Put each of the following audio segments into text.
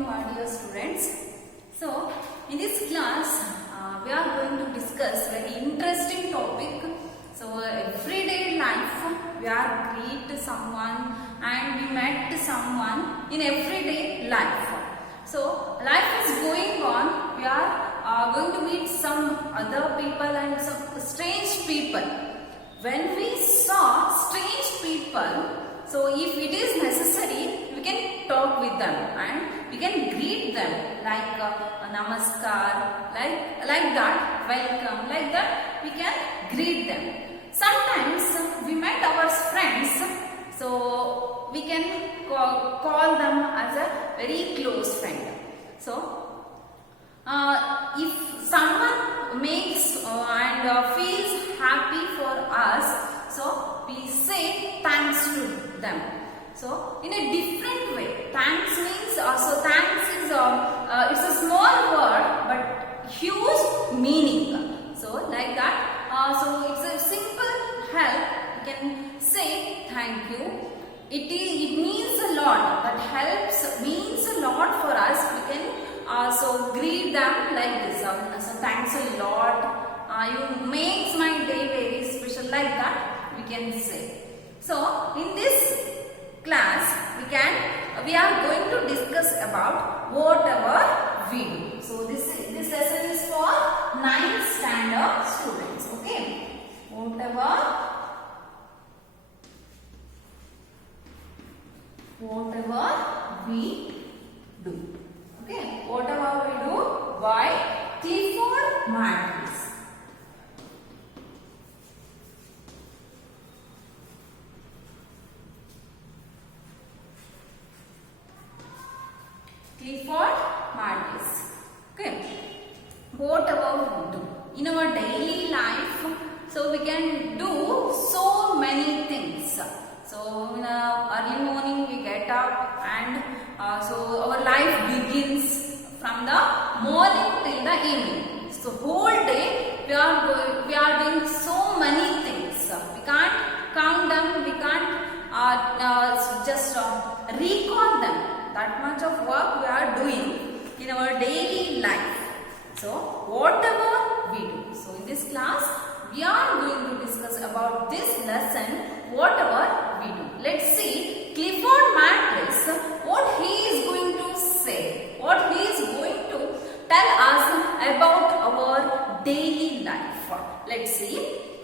morning, my dear students. So, in this class, we are going to discuss very interesting topic. So, everyday life, we are greet someone and we met someone in everyday life. So, life is going on. We are going to meet some other people and some strange people. When we saw strange people, so if it is necessary, we can talk with them and we can greet them like namaskar, like that, welcome, like that we can greet them. Sometimes we met our friends, so we can call them as a very close friend. So if someone makes and feels happy for us, so we say thanks to them. So in a different way, thanks means so thanks is it's a small word but huge meaning. So like that, so it's a simple help. You can say thank you. It means a lot. That helps means a lot for us. We can so greet them like this. So thanks a lot. You makes my day very special, like that we can say. So in this class we are going to discuss about whatever we do. So this lesson is for 9th standard students. Okay, whatever we do. Okay, whatever we do by Clifford Matthews. Clifford Matthews. Okay, whatever we do in our daily life, so we can do so many things. So in the early morning we get up and so our life begins from the morning till the evening. So whole day we are doing so many things. We can't count them. We can't just recall them. That much of work we are doing in our daily life. So whatever we do. So in this class we are going to discuss about this lesson, whatever we do. Let's see Clifford Matthews, what he is going to say, what he is going to tell us about our daily life. Let's see,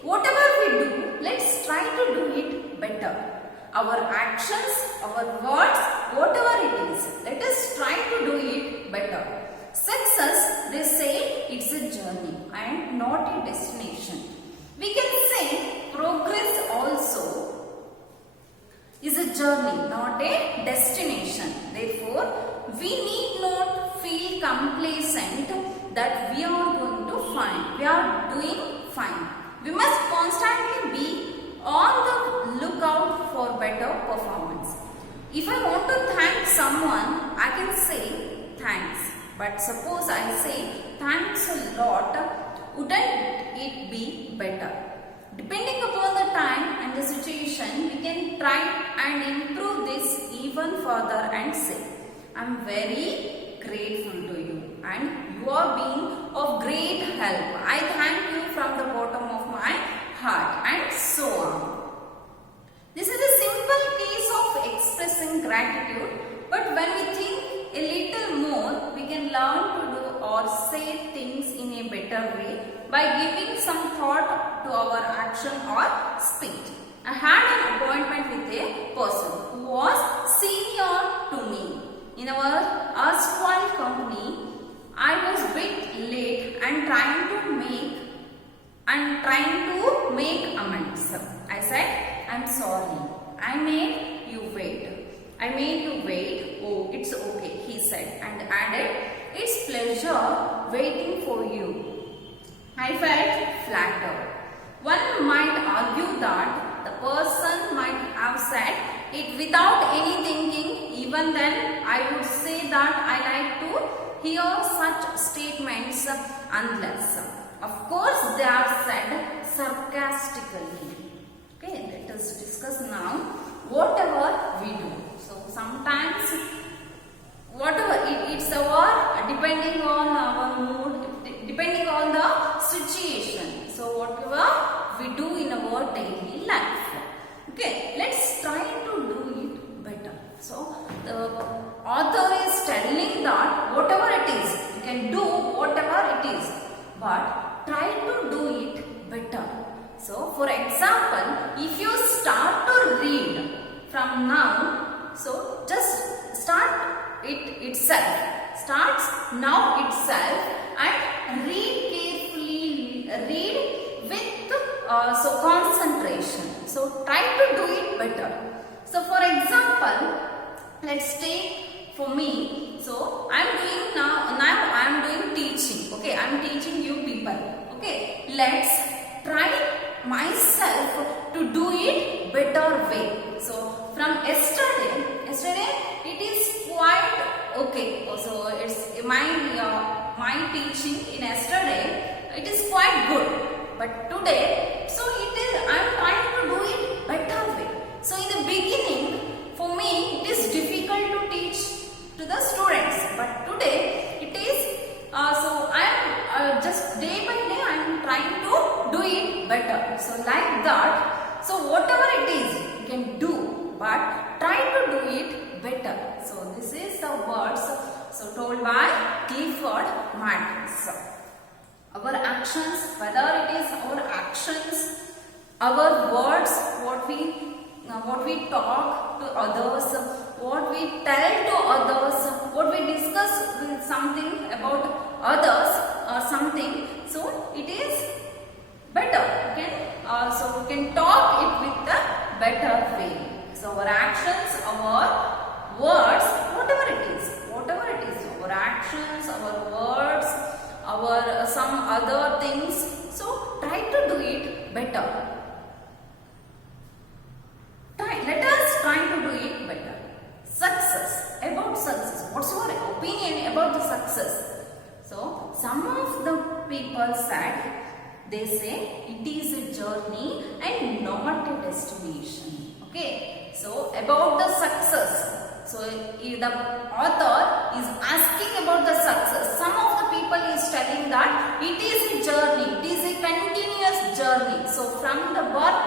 whatever we do, let's try to do it better. Our actions, our words, whatever it is, let us try to do it better. Success, they say, it's a journey and not a destination. We can say progress also is a journey, not a destination. Therefore, we need not feel complacent that we are going to find. We are doing fine. We must constantly be on the lookout for better performance. If I want to thank someone, I can say thanks. But suppose I say thanks a lot, wouldn't it be better? Depending upon the time and the situation, we can try and improve this even further and say, I am very grateful to you and you are being of great help. I thank you from the bottom of my heart, and so on. This is a simple case of expressing gratitude, but when we think a little more, we can learn to do or say things in a better way by giving some thought to our action or speech. I had an appointment with a person who was senior to me. In our erstwhile company, I was a bit late and trying to make amends. I said, I'm sorry. I made you wait. Oh, it's okay, he said, and added, it's pleasure waiting for you. I felt flattered. One might argue that the person might have said it without any thinking. Even then, I would say that I like to hear such statements unless, of course, they are said sarcastically. Okay, let us discuss now whatever we do. So sometimes whatever it daily life. Okay, let's try to do it better. So the author is telling that whatever it is, you can do whatever it is, but try to do it better. So for example, if you start to read from now, so just start it itself. Starts now itself and read carefully, read with so concentration. So try to do it better. So for example, let's take for me. So I am doing now I am doing teaching. Okay, I am teaching you people. Okay, let's try myself to do it better way. So from yesterday it is quite okay. So it's my teaching in yesterday, it is quite good. But today, so it is I am trying to do it better way. So in the beginning, for me it is difficult to teach to the students. But today it is so I am just day by day I am trying to do it better. So like that. So whatever it is you can do, but try to do it better. So this is the words so told by Clifford Matthews. Our actions, whether it is our actions, our words, what we talk to others, what we tell to others, what we discuss with something about others or something. So it is better. So we can talk it with a better way. So our actions, our words, whatever it is, our actions, our words, our some other things. So try to do it better. Let us try to do it better. Success. About success. What's your opinion about the success? So some of the people said, they say it is a journey and not a destination. Okay. So about the success. So the author is asking about the success. Some of the people is telling that it is a journey. It is a continuous journey. So from the birth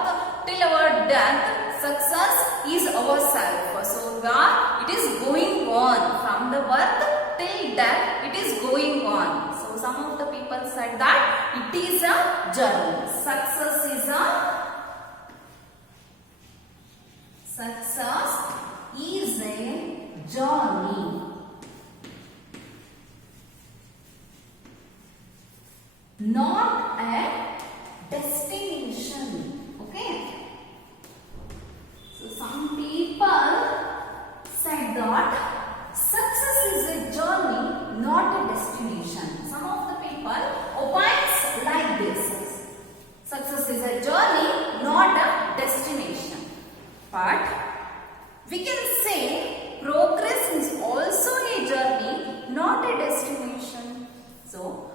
till our death, success is ourself. So it is going on. From the birth till death, it is going on. So some of the people said that it is a journey. Success is a journey, not a destination. Okay. So some people said that success is a journey, not a destination. Some of the people opines like this. Success is a journey, not a destination. But we can say progress is also a journey, not a destination. So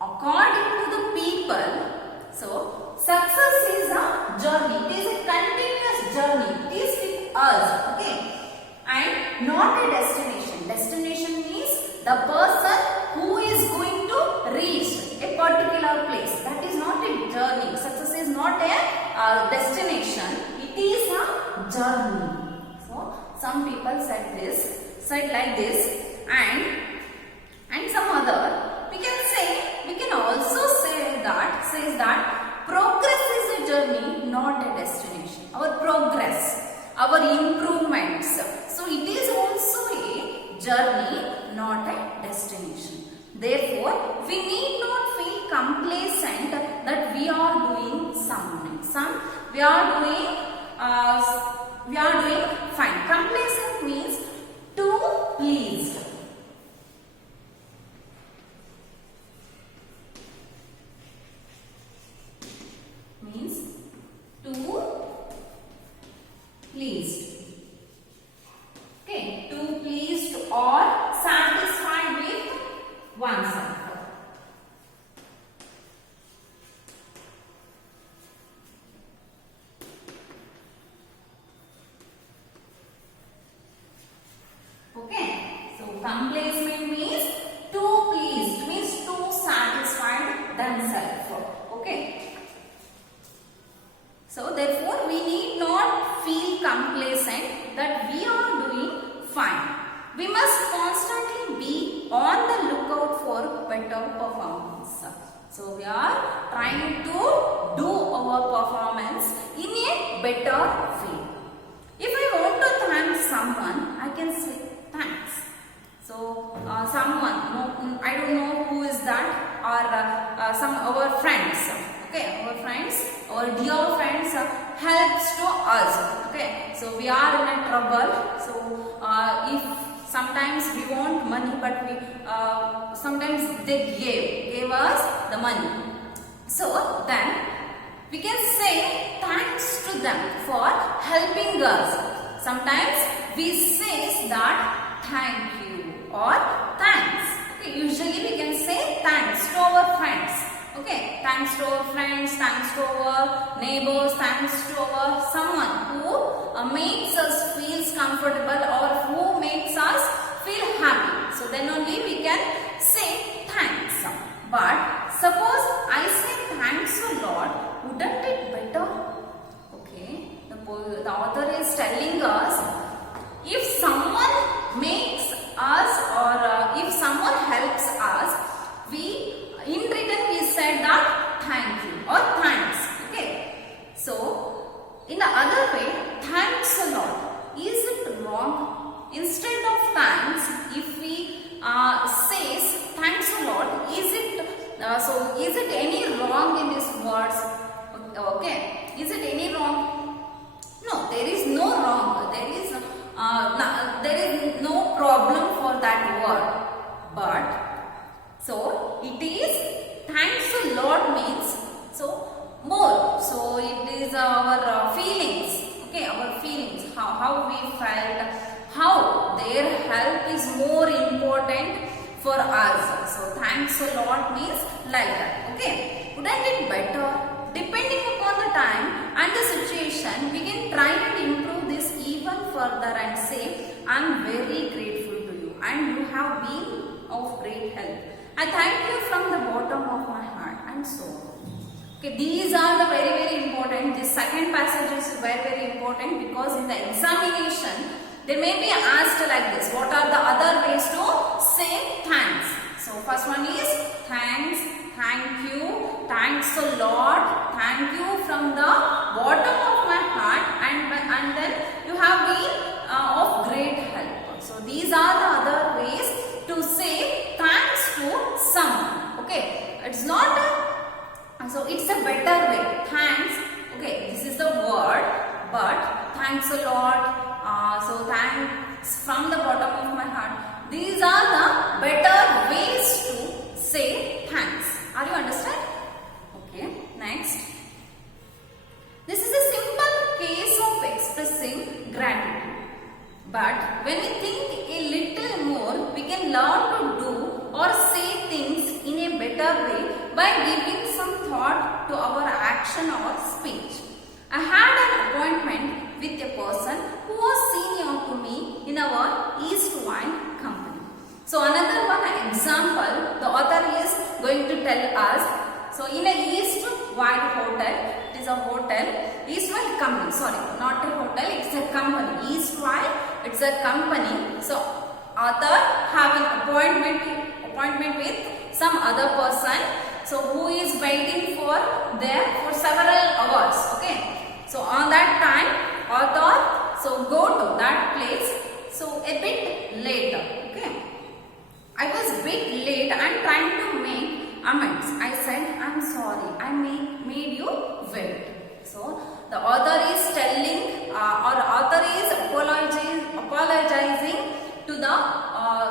according to the people, so success is a journey. It is a continuous journey. It is with us. Okay. And not a destination. Destination means the person who is going to reach a particular place. That is not a journey. Success is not a destination. It is a journey. So some people said like this, and some other we can also say that says that progress is a journey, not a destination. Our progress, our improvements. So it is also a journey, not a destination. Therefore, we need not feel complacent that we are doing something. We are doing fine. Complacent means too pleased. Means too pleased. Okay, too pleased or satisfied with oneself. Okay, so complacent means too pleased, means too satisfied themselves. Okay. So therefore we need not feel complacent that we are doing fine. We must constantly be on the lookout for better performance. So we are trying to do our performance in a better way. If I want to thank someone, I can say thanks. So someone, no, I don't know who is that, or some our friends. Okay, our friends, our dear friends helps to us. Okay, so we are in a trouble. So if sometimes we want money, but we sometimes they gave us the money. So then we can say thanks to them for helping us. Sometimes we say that thank you or thanks. Okay, usually we can say thanks to our friends. Okay, thanks to our friends, thanks to our neighbors, thanks to our someone who makes us feel comfortable or who makes us feel happy. So then only we can say thanks. But suppose I say thanks a lot, wouldn't it better? Okay, the author is telling us if someone makes us or if someone helps us, we in return we said that thank you or thanks. Okay, so in the other way, thanks a lot, is it wrong? Instead of thanks, if we says thanks a lot, is it any wrong in these words? Okay, is it any wrong? No, there is no wrong. There is no problem for that word. But so it is thanks a lot means so more. So it is our feelings. Okay, our feelings, how we felt, how their help is more important for us. So thanks a lot means like that. Okay, wouldn't it better? Depending upon the time and the situation, we can try and improve this even further and say, I am very grateful to you and you have been of great help. I thank you from the bottom of my heart and so on. Okay, these are the very important. This second passage is very important because in the examination, they may be asked like this. What are the other ways to say thanks? So first one is thanks, thank you, thanks a lot, thank you from the bottom of my heart, and then you have been of great help. So these are the other ways to say thanks to someone. Okay, it's not so it's a better way. Thanks. Okay, this is the word, but thanks a lot. So thanks from the bottom of my heart. These are the better ways to say thanks. Are you understand? Okay, next. This is a simple case of expressing gratitude. But when we think a little more, we can learn to do or say things in a better way by giving some thought to our action or speech. I had an appointment with a person who was senior to me in our East Wine company. So another one example, the author is going to tell us. So in a East Wine hotel, it is a hotel, East Wine company, sorry, not a hotel, it's a company. East Wine, it's a company. So author have an appointment with some other person. So who is waiting for there for several hours. Okay. So on that time, author so go to that place. So a bit later. Okay. I was a bit late and trying to make amends. I said, I'm sorry, I made you wait. So the author is telling or author is apologizing to the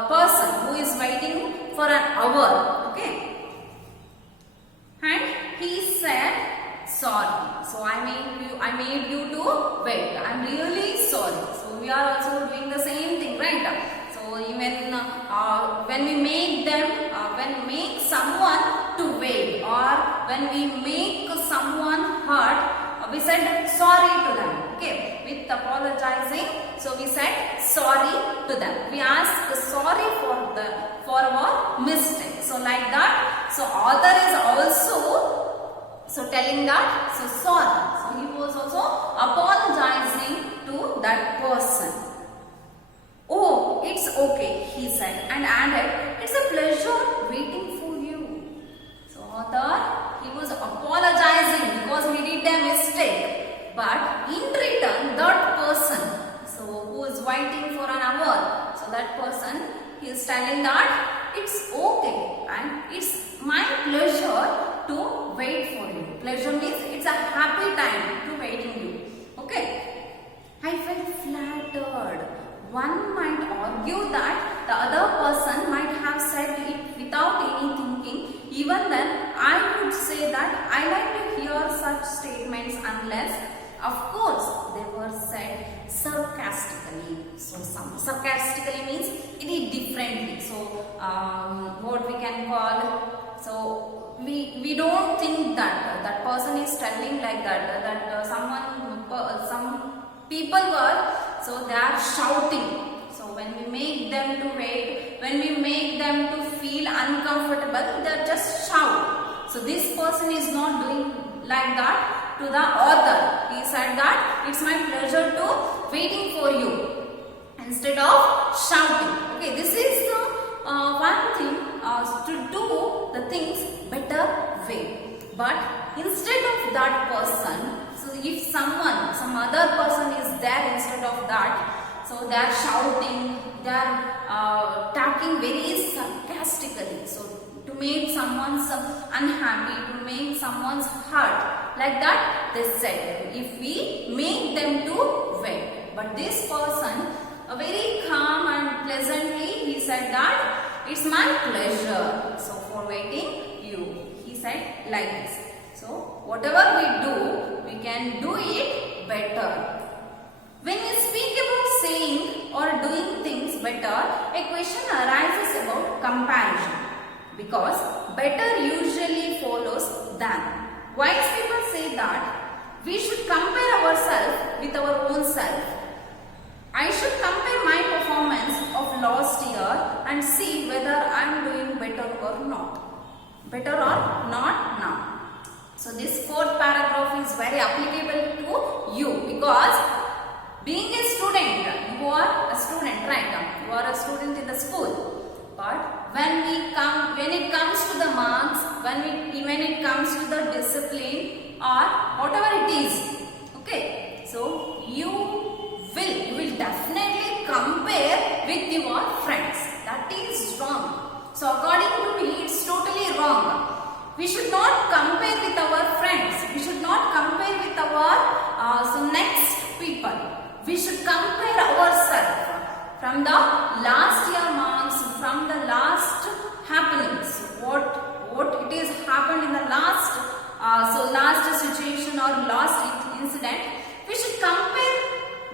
person who is waiting for an hour. Okay. And he said, sorry. So I made you to wait. I'm really sorry. So we are also doing the same thing, right? So even when we make someone to wait, or when we make someone hurt, we said sorry to them. Okay, with apologizing, so we said sorry to them. We asked sorry for our mistake. So like that. So author is also telling that sorry. So he was but in return that person, so who is waiting for an hour, so that person he is telling that it's okay and it's my pleasure to wait for you. Pleasure means it's a happy time to waiting you. Okay, I felt flattered. One might argue that the other person might have said it without any thinking. Even then, I would say that I like to hear such statements unless, of course, they were said sarcastically. So, sarcastically means it is differently. So, what we can call, so we don't think that that person is telling like that some people were, so they are shouting. So when we make them to wait, when we make them to feel uncomfortable, they just shout. So this person is not doing like that to the author. He said that it's my pleasure to waiting for you instead of shouting. Okay, this is the one thing to do the things better way. But instead of that person, so if some other person is there instead of that, so they are shouting, they are talking very sarcastically. So to make someone's unhappy, to make someone's hurt, like that they said, if we make them to wait. But this person, very calm and pleasantly, he said that it's my pleasure. So for waiting you, he said like this. So whatever we do, we can do it better. When we speak about saying or doing things better, a question arises about comparison, because better usually follows than. Wise people say that we should compare ourselves with our own self. I should compare my performance of last year and see whether I am doing better or not. Better or not now. So this fourth paragraph is very applicable to you, because being a student, you are a student, right? You are a student in the school. But when it comes to the marks, when it comes to the discipline or whatever it is, okay, so you will definitely compare with your friends. That is wrong. So according to me, it's totally wrong. We should not compare with our friends. We should not compare with our next people. We should compare ourselves from the last year marks, from the last happenings. What it is happened in the last situation or last incident. We should compare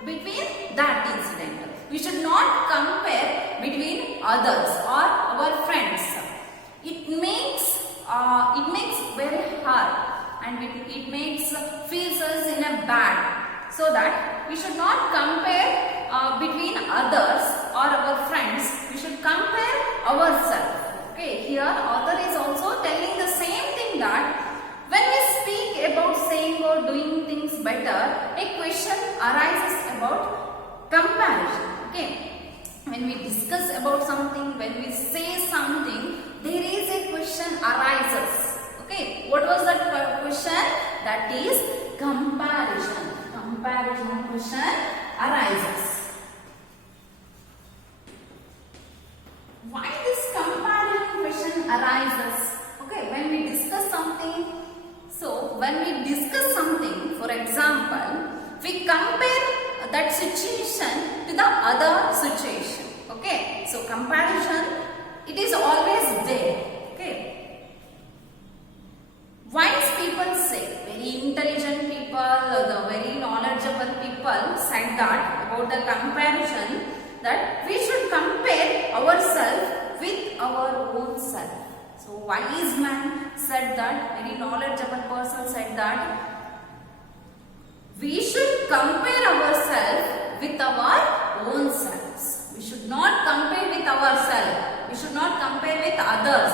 between that incident. We should not compare between others or our friends. It makes very hard, and it makes feels us in a bad. So that we should not compare between others or our friends. We should compare ourselves. Okay, here author is also telling the same thing, that when we speak about saying or doing things better, a question arises about comparison. Okay, when we discuss about something, when we say something, there is a question arises. Okay, what was that question? That is comparison. Comparison question arises. Why this comparison question arises? Okay, when we discuss something, so when we discuss something, for example, we compare that situation to the other situation. Okay, so comparison, it is always there. Okay. Wise people say, very intelligent people, the very knowledgeable people said that about the comparison, that we should compare ourselves with our own self. So wise man said that, very knowledgeable person said that we should compare ourselves with our own selves. We should not compare with ourselves. We should not compare with others.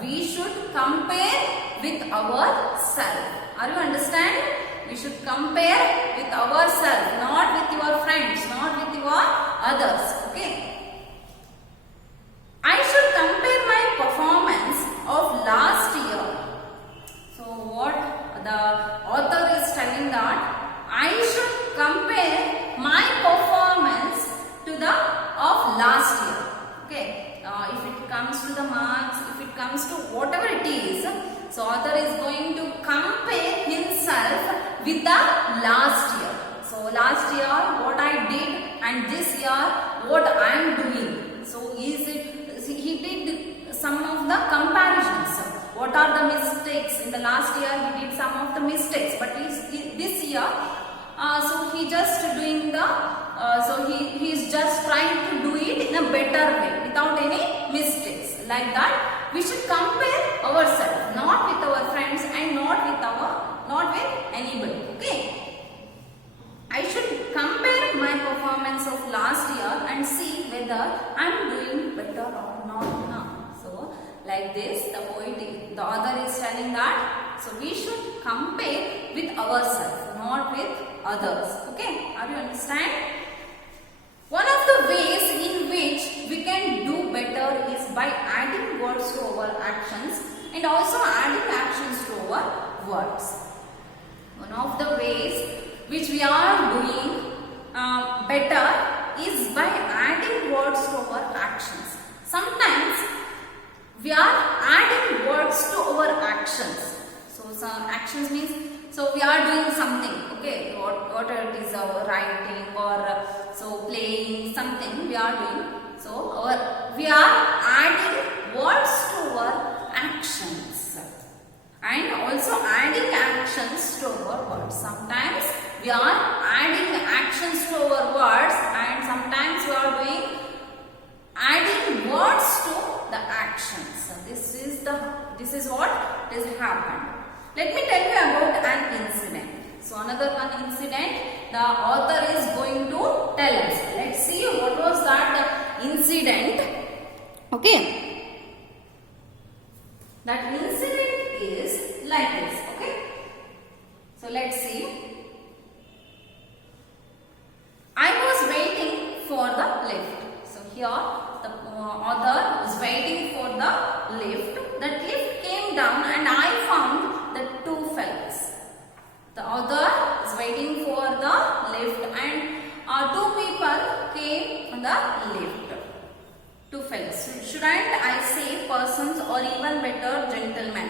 We should compare with ourselves. Are you understand? We should compare with ourselves, not with your friends, not with your others. Okay. I should compare my performance of last year. So what the author is telling, that I and this year what I am doing. So he did some of the comparisons. What are the mistakes? In the last year he did some of the mistakes, but this year so he just doing the he is just trying to do it in a better way without any mistakes. Like that we should compare ourselves, not with our friends and not with anybody. Okay, I should compare my performance of last year and see whether I am doing better or not now. So like this, the author is telling that, so we should compare with ourselves, not with others. Okay, are you understand? One of the ways in which we can do better is by adding words to our actions and also adding actions to our words. One of the ways which we are doing better is by adding words to our actions. Sometimes we are adding words to our actions. So some actions means, so we are doing something, okay, what it is, our writing or so playing something we are doing. So we are adding words to our actions and also adding actions to our words. Sometimes we are adding actions to our words and sometimes we are doing adding words to the actions. So this is what has happened. Let me tell you about an incident. So another one incident the author is going to tell us. Let's see what was that incident. Okay. That incident is like this. Okay. So let's see. I was waiting for the lift. So here the author was waiting for the lift. That lift came down and I found the two fellows. The author is waiting for the lift and two people came on the lift. Two fellows. Shouldn't I say persons or even better gentlemen?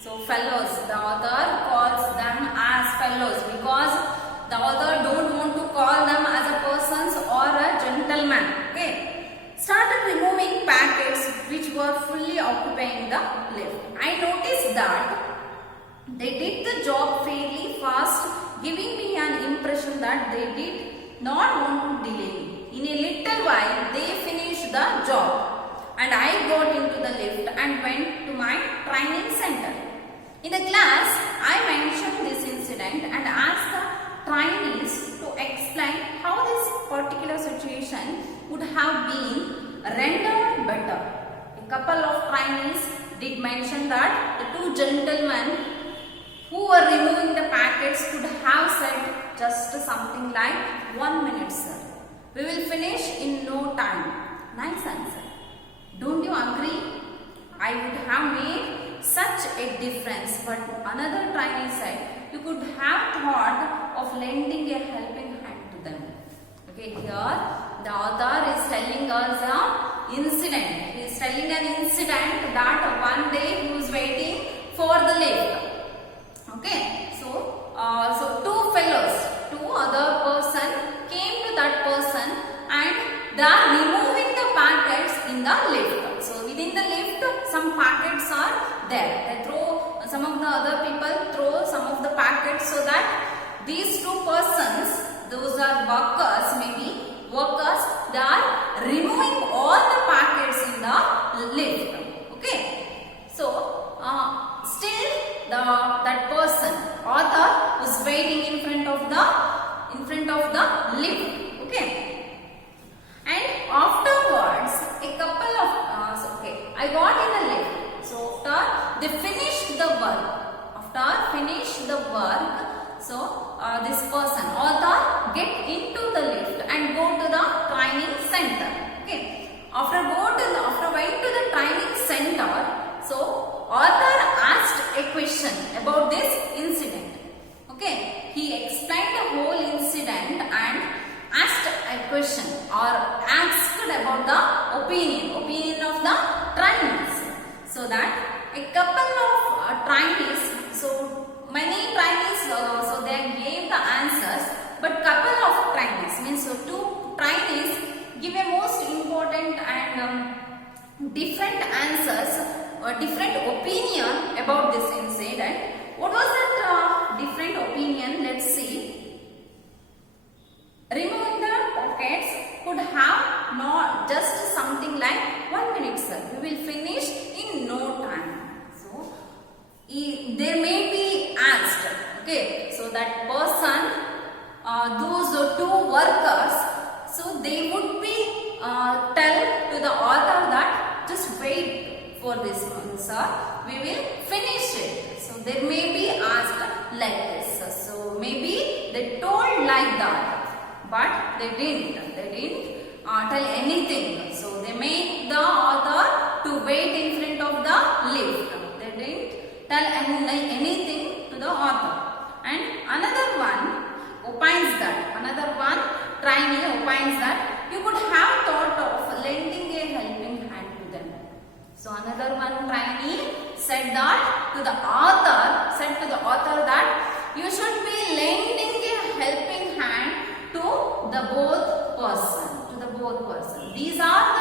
So fellows, the author calls them as fellows because the author don't want to call them as a persons or a gentleman. Okay. Started removing packets which were fully occupying the lift. I noticed that they did the job fairly fast, giving me an impression that they did not want to delay me. In a little while, they finished the job and I got into the lift and went to my training center. In the class, I mentioned this incident and asked the trainees to explain how this particular situation would have been rendered better. A couple of trainees did mention that the two gentlemen who were removing the packets could have said just something like 1 minute, sir. We will finish in no time. Nice answer. Don't you agree? I would have made such a difference. But another trainee said you could have thought of lending a helping hand to them. Okay, here the author is telling us an incident. He is telling an incident that one day he was waiting for the lift. Okay, so two fellows, two other person came to that person and they are removing the packets in the lift. So within the lift, some packets are there. Some of the other people throw some of the packets so that these two persons, those are workers, maybe workers, they are removing all the packets in the lift. Okay, so still that person, author, was waiting in front of the lift. Okay, and afterwards a couple of I got in the lift. So after they finished the work, so this person, author, get into the lift and go to the training center. Okay, after went to the training center, so author asked a question about this incident. Okay, he explained the whole incident and asked a question or asked about the opinion of the trainees. So that a couple of trainees, so many trainees, so they gave the answers, but couple of trainees means so two trainees give a most important and different answers or different opinion about this incident. What was that different opinion? Let's see. Removing the pockets could have not just something like 1 minute, sir. We will finish in no time. So they may be asked, okay, so that person, those two workers, so they would be tell to the author that just wait for this one, sir, we will finish it. So they may be asked like this. So maybe they told like that, but they didn't tell anything. So they made the author to wait in front of the lift. They didn't tell anything to the author. And another one opines that, trainee opines that you could have thought of lending a helping hand to them. So another one trainee said that to the author that you should be lending a helping hand to the both person. These are